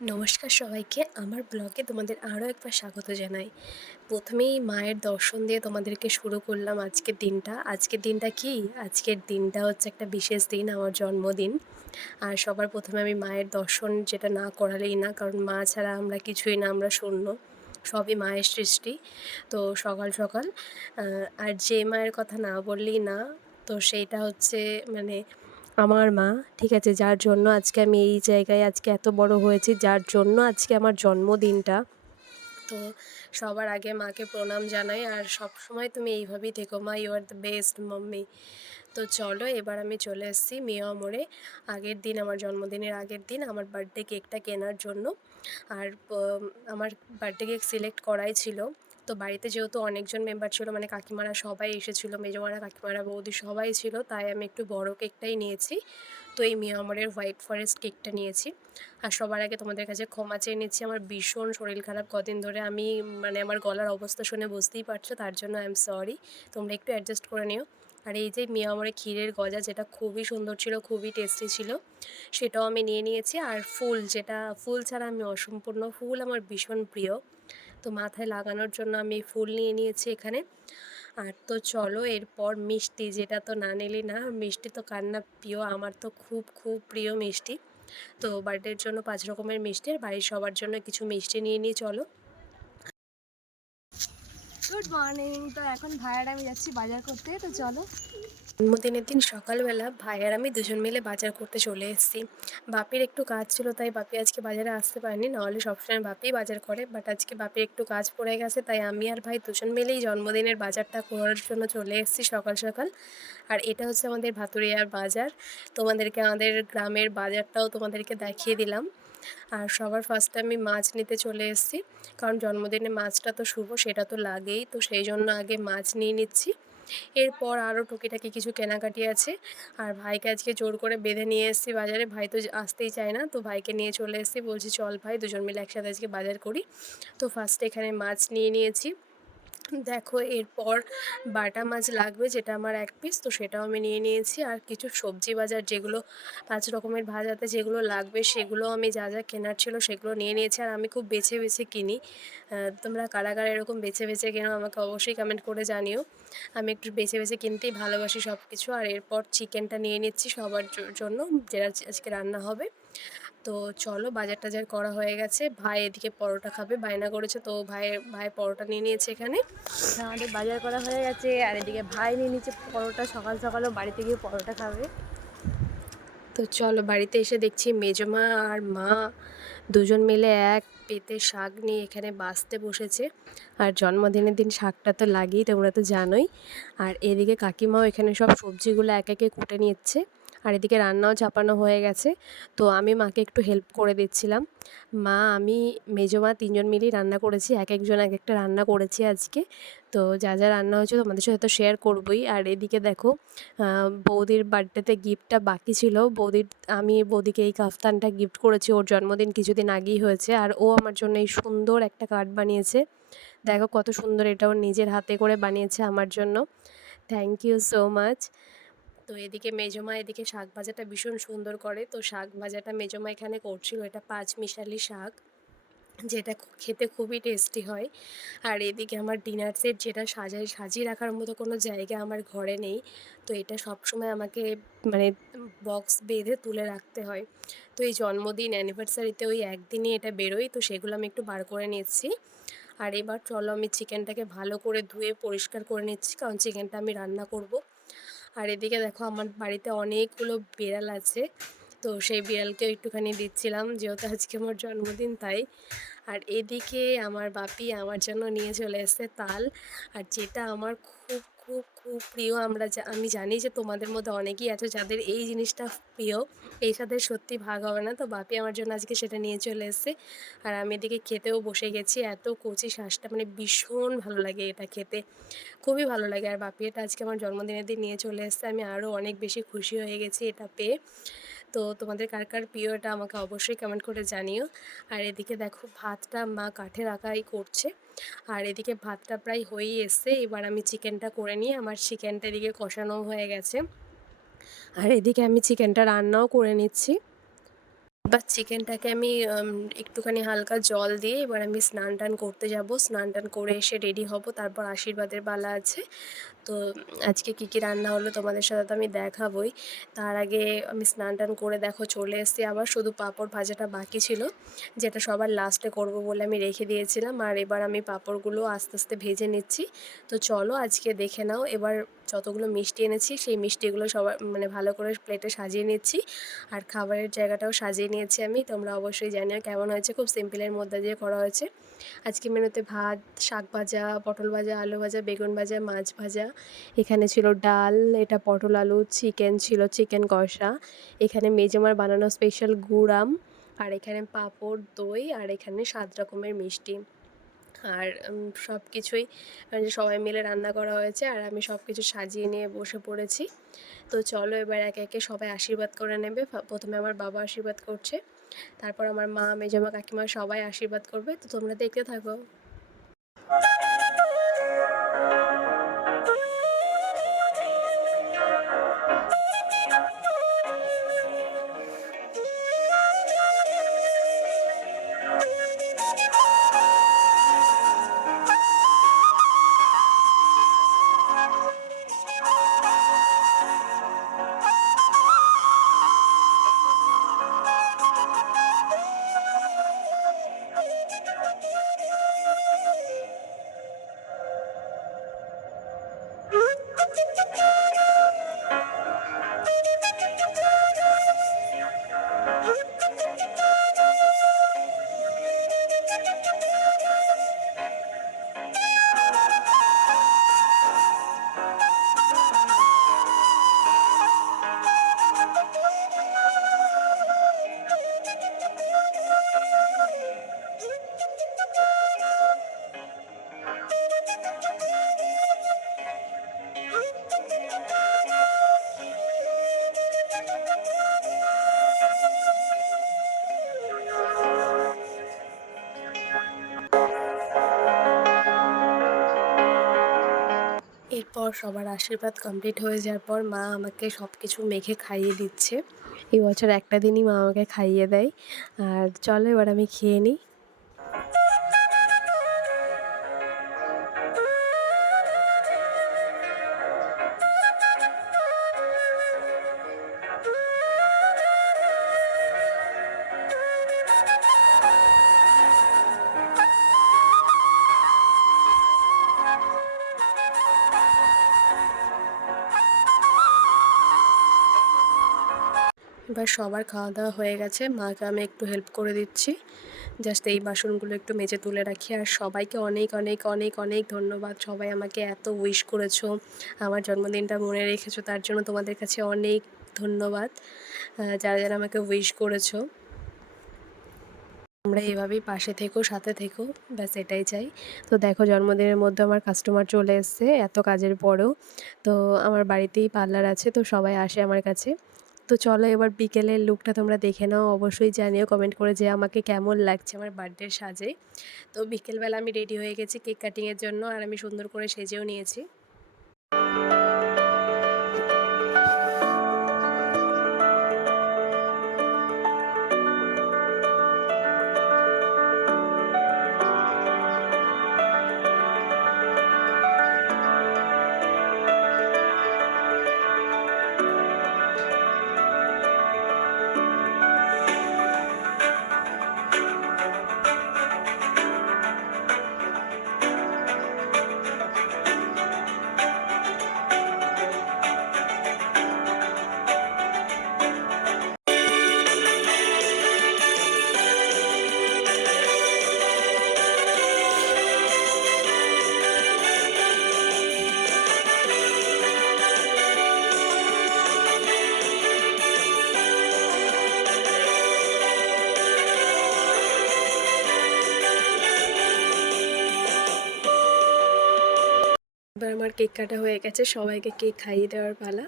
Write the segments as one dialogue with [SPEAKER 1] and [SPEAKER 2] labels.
[SPEAKER 1] নমস্কার সবাইকে। আমার ব্লগে তোমাদের আরও একবার স্বাগত জানাই। প্রথমেই মায়ের দর্শন দিয়ে তোমাদেরকে শুরু করলাম আজকের দিনটা। আজকের দিনটা কি? আজকের দিনটা হচ্ছে একটা বিশেষ দিন, আমার জন্মদিন। আর সবার প্রথমে আমি মায়ের দর্শন যেটা না করালেই না, কারণ মা ছাড়া আমরা কিছুই না, আমরা শূন্য। সবই মায়ের সৃষ্টি। তো সকাল সকাল আর যে মায়ের কথা না বললেই না, তো সেইটা হচ্ছে মানে আমার মা, ঠিক আছে? যার জন্য আজকে আমি এই জায়গায় আজকে এত বড় হয়েছি, যার জন্য আজকে আমার জন্মদিনটা। তো সবার আগে মাকে প্রণাম জানাই, আর সব সময় তুমি এইভাবেই থেকো। মা you are the best mummy তো চলো, এবার আমি চলে এসেছি মিয়া মোড়ে। আগের দিন, আমার জন্মদিনের আগের দিন আমার বার্থডে কেকটা কেনার জন্য। আর আমার বার্থডে কেক সিলেক্ট করাই ছিল। তো বাড়িতে যেহেতু অনেকজন মেম্বার ছিল মানে কাকিমারা সবাই এসেছিল, মেজমারা, কাকিমারা, বৌদি সবাই ছিল, তাই আমি একটু বড় কেকটাই নিয়েছি। তো এই মিয়ামরের হোয়াইট ফরেস্ট কেকটা নিয়েছি। আর সবার আগে তোমাদের কাছে ক্ষমা চেয়ে নিচ্ছি, আমার ভীষণ শরীর খারাপ, কদিন ধরে আমি মানে আমার গলার অবস্থা শুনে বুঝতেই পারছ, তার জন্য আই এম সরি তোমরা একটু অ্যাডজাস্ট করে নিও। আর এই যে মিয়ামরে ক্ষীরের গজা, যেটা খুবই সুন্দর ছিল, খুবই টেস্টি ছিল, সেটাও আমি নিয়ে নিয়েছি। আর ফুল, যেটা, ফুল ছাড়া আমি অসম্পূর্ণ, ফুল আমার ভীষণ প্রিয়। তো মাথায় লাগানোর জন্য আমি ফুল নিয়ে নিয়েছি এখানে। আর তো চলো এরপর মিষ্টি, যেটা তো না নিলে না, মিষ্টি তো কান্না প্রিয়, আমার তো খুব খুব প্রিয় মিষ্টি। তো বার্থডের জন্য পাঁচ রকমের মিষ্টি, আর বাড়ির সবার জন্য কিছু মিষ্টি নিয়ে নিয়ে চলো।
[SPEAKER 2] গুড মর্নিং তো এখন ভাইয়ার আমি যাচ্ছি বাজার করতে, তো চলো।
[SPEAKER 1] জন্মদিনের দিন সকালবেলা ভাই আর আমি দুজন মিলে বাজার করতে চলে এসেছি। বাপির একটু কাজ ছিল, তাই বাপি আজকে বাজারে আসতে পারেনি। নাহলে সবসময় বাপিই বাজার করে বাট আজকে বাপির একটু কাজ পড়ে গেছে, তাই আমি আর ভাই দুজন মিলেই জন্মদিনের বাজারটা করার জন্য চলে এসেছি সকাল সকাল। আর এটা হচ্ছে আমাদের ভাতুরিয়ার বাজার। তোমাদেরকে আমাদের গ্রামের বাজারটাও তোমাদেরকে দেখিয়ে দিলাম। আর সবার ফার্স্টে আমি মাছ নিতে চলে এসেছি, কারণ জন্মদিনে মাছটা তো শুভ, সেটা তো লাগেই, তো সেই জন্য আগে মাছ নিয়ে নিচ্ছি। এরপর আরও টুকিটাকি কিছু কেনাকাটি আছে। আর ভাইকে আজকে জোর করে বেঁধে নিয়ে এসেছি বাজারে। ভাই তো আসতেই চায় না, তো ভাইকে নিয়ে চলে এসেছি। বলছি, চল ভাই, দুজন মিলে একসাথে আজকে বাজার করি। তো ফার্স্টে এখানে মাছ নিয়ে নিয়েছি। দেখো, এরপর বাটা মাছ লাগবে যেটা আমার এক পিস তো সেটাও আমি নিয়ে নিয়েছি। আর কিছু সবজি বাজার যেগুলো, পাঁচ রকমের ভাজাতে যেগুলো লাগবে সেগুলো আমি যা যা কেনার ছিল সেগুলো নিয়ে নিয়েছি। আর আমি খুব বেছে বেছে কিনি। তোমরা কারা কারা এরকম বেছে বেছে কেনো, আমাকে অবশ্যই কমেন্ট করে জানিও। আমি একটু বেছে বেছে কিনতেই ভালোবাসি সব কিছু আর এরপর চিকেনটা নিয়ে নিচ্ছি সবার জন্য, যেটা আজকে রান্না হবে। তো চলো বাজার টাজার করা হয়ে গেছে। ভাই এদিকে পরোটা খাবে বায়না করেছে তো ভাইয়ের ভাই পরোটা নিয়ে নিয়েছে এখানে।
[SPEAKER 2] আমাদের বাজার করা হয়ে গেছে আর এদিকে ভাই নিয়ে নিচ্ছে পরোটা সকাল সকালও বাড়িতে গিয়ে পরোটা খাবে।
[SPEAKER 1] তো চলো বাড়িতে এসে দেখছি মেজমা আর মা দুজন মিলে এক পেতে শাক নিয়ে এখানে বাঁচতে বসেছে। আর জন্মদিনের দিন শাকটা তো লাগেই তোমরা তো জানোই। আর এদিকে কাকিমাও এখানে সব সবজিগুলো এক একে কুটে নিচ্ছে। আর এদিকে রান্নাও চাপানো হয়ে গেছে। তো আমি মাকে একটু হেল্প করে দিচ্ছিলাম। মা, আমি, মেজো মা তিনজন মিলেই রান্না করেছি এক একজন এক একটা রান্না করেছি আজকে। তো যা যা রান্না হয়েছে তোমাদের সাথে তো শেয়ার করবোই। আর এদিকে দেখো বৌদির বার্থডেতে গিফটটা বাকি ছিল। বৌদির, আমি বৌদিকে এই কাফতানটা গিফট করেছি, ওর জন্মদিন কিছুদিন আগেই হয়েছে। আর ও আমার জন্য এই সুন্দর একটা কার্ড বানিয়েছে। দেখো কত সুন্দর এটা ওর নিজের হাতে করে বানিয়েছে আমার জন্য। থ্যাংক ইউ সো মাচ তো এদিকে মেজমা এদিকে শাক ভাজাটা ভীষণ সুন্দর করে। তো শাক ভাজাটা মেজমা এখানে করছিল, এটা পাঁচ মিশালি শাক, যেটা খেতে খুবই টেস্টি হয়। আর এদিকে আমার ডিনার সেট যেটা সাজায়, সাজিয়ে রাখার মতো কোনো জায়গা আমার ঘরে নেই। তো এটা সব সময় আমাকে মানে বক্স বেঁধে তুলে রাখতে হয়। তো এই জন্মদিন অ্যানিভার্সারিতে ওই একদিনই এটা বেরোই তো সেগুলো আমি একটু বার করে নিচ্ছি। আর এবার চলো আমি চিকেনটাকে ভালো করে ধুয়ে পরিষ্কার করে নিচ্ছি, কারণ চিকেনটা আমি রান্না করব। আর এদিকে দেখো আমার বাড়িতে অনেকগুলো বিড়াল আছে। তো সেই বিড়ালকেও একটুখানি দিচ্ছিলাম, যেহেতু আজকে আমার জন্মদিন তাই। আর এদিকে আমার বাপি আমার জন্য নিয়ে চলে এসছে তাল, আর যেটা আমার প্রিয়। আমরা আমি জানি যে তোমাদের মধ্যে অনেকেই আছে যাদের এই জিনিসটা প্রিয়। এই সাথে সত্যি ভাগ হবে না। তো বাপি আমার জন্য আজকে সেটা নিয়ে চলে এসছে। আর আমি এদিকে খেতেও বসে গেছি। এত কচি শ্বাসটা মানে ভীষণ ভালো লাগে এটা খেতে। খুবই ভালো লাগে। আর বাপি এটা আজকে আমার জন্মদিনের দিন নিয়ে চলে এসছে। আমি আরও অনেক বেশি খুশি হয়ে গেছি এটা পেয়ে। তো তোমাদের কার কার প্রিয় এটা আমাকে অবশ্যই কমেন্ট করে জানিও। আর এদিকে দেখো ভাতটা মা কাঠে রাখাই করছে। আর এদিকে ভাতটা প্রায় হয়েই এসছে। এবার আমি চিকেনটা করে নিয়ে আমার চিকেনটা এদিকে কষানো হয়ে গেছে। আর এদিকে আমি চিকেনটা রান্নাও করে নিচ্ছি। এবার চিকেনটাকে আমি একটুখানি হালকা জল দিয়ে এবার আমি স্নান টান করতে যাব। স্নান টান করে এসে রেডি হব। তারপর আশীর্বাদের বালা আছে। তো আজকে কী কী রান্না হলো তোমাদের সাথে তো আমি দেখাবই। তার আগে আমি স্নান টান করে দেখো চলে এসেছি আবার, শুধু পাঁপড় ভাজাটা বাকি ছিল, যেটা সবার লাস্টে করব বলে আমি রেখে দিয়েছিলাম। আর এবার আমি পাঁপড়গুলো আস্তে আস্তে ভেজে নিচ্ছি। তো চলো আজকে দেখে নাও, এবার যতগুলো মিষ্টি এনেছি, সেই মিষ্টিগুলো সবার মানে ভালো করে প্লেটে সাজিয়ে নিচ্ছি। আর খাবারের জায়গাটাও সাজিয়ে নিয়েছি আমি, তোমরা অবশ্যই জানিও কেমন হয়েছে, খুব সিম্পলের মধ্যে দিয়ে করা হয়েছে। আজকে মেনুতে ভাত, শাক ভাজা, পটল ভাজা, আলু ভাজা, বেগুন ভাজা, মাছ ভাজা এখানে ছিল ডাল, এটা পটল আলু, চিকেন ছিল চিকেন কষা। এখানে মেজমার বানানো স্পেশাল গুড়াম, আর এখানে পাঁপড়, দই, আর এখানে সাত রকমের মিষ্টি। আর সব কিছুই সবাই মিলে রান্না করা হয়েছে, আর আমি সব কিছু সাজিয়ে নিয়ে বসে পড়েছি। তো চলো এবার একে একে সবাই আশীর্বাদ করে নেবে। প্রথমে আমার বাবা আশীর্বাদ করছে, তারপর আমার মা মেজমা কাকিমা সবাই আশীর্বাদ করবে। তো তোমরা দেখতে থাকো। এরপর সবার আশীর্বাদ কমপ্লিট হয়ে যাওয়ার পর মা আমাকে সব কিছু মেখে খাইয়ে দিচ্ছে। এই বছর একটা দিনই মা আমাকে খাইয়ে দেয়। আর চলো এবার আমি খেয়ে নিই। এবার সবার খাওয়া দাওয়া হয়ে গেছে। মাকে আমি একটু হেল্প করে দিচ্ছি। জাস্ট এই বাসনগুলো একটু মেজে তুলে রাখি। আর সবাইকে অনেক অনেক অনেক অনেক ধন্যবাদ। সবাই আমাকে এত উইশ করেছ, আমার জন্মদিনটা মনে রেখেছো, তার জন্য তোমাদের কাছে অনেক ধন্যবাদ। যারা যারা আমাকে উইশ করেছ আমরা এভাবেই পাশে থেকো, সাথে থেকো। ব্যাস, এটাই চাই। তো দেখো, জন্মদিনের মধ্যে আমার কাস্টমার চলে এসছে, এত কাজের পরেও। তো আমার বাড়িতেই পার্লার আছে, তো সবাই আসে আমার কাছে। তো চলো এবার বিকেলের লুকটা তোমরা দেখে নাও, অবশ্যই জানিও কমেন্ট করে যে আমাকে কেমন লাগছে আমার বার্থডের সাজে। তো বিকেলবেলা আমি রেডি হয়ে গেছি কেক কাটিংয়ের জন্য, আর আমি সুন্দর করে সেজেও নিয়েছি। আমার কেক কাটা হয়ে গেছে, সবাইকে কেক খাইয়ে দেওয়ার পালা।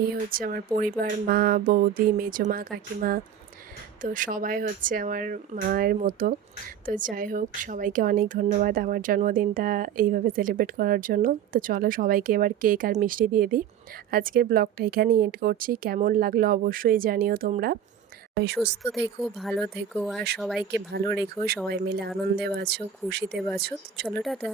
[SPEAKER 1] এই হচ্ছে আমার পরিবার, মা, বৌদি, মেজো মা, কাকিমা। তো সবাই হচ্ছে আমার মায়ের মতো। তো যাই হোক, সবাইকে অনেক ধন্যবাদ আমার জন্মদিনটা এইভাবে সেলিব্রেট করার জন্য। তো চলো সবাইকে এবার কেক আর মিষ্টি দিয়ে দিই। আজকের ব্লগটা এখানেই এন্ড করছি। কেমন লাগল অবশ্যই জানিও তোমরা। সুস্থ থেকো, ভালো থেকো, আর সবাইকে ভালো রেখো। সবাই মিলে আনন্দে বাঁচো, খুশিতে বাঁচো। তো চলো, টাটা।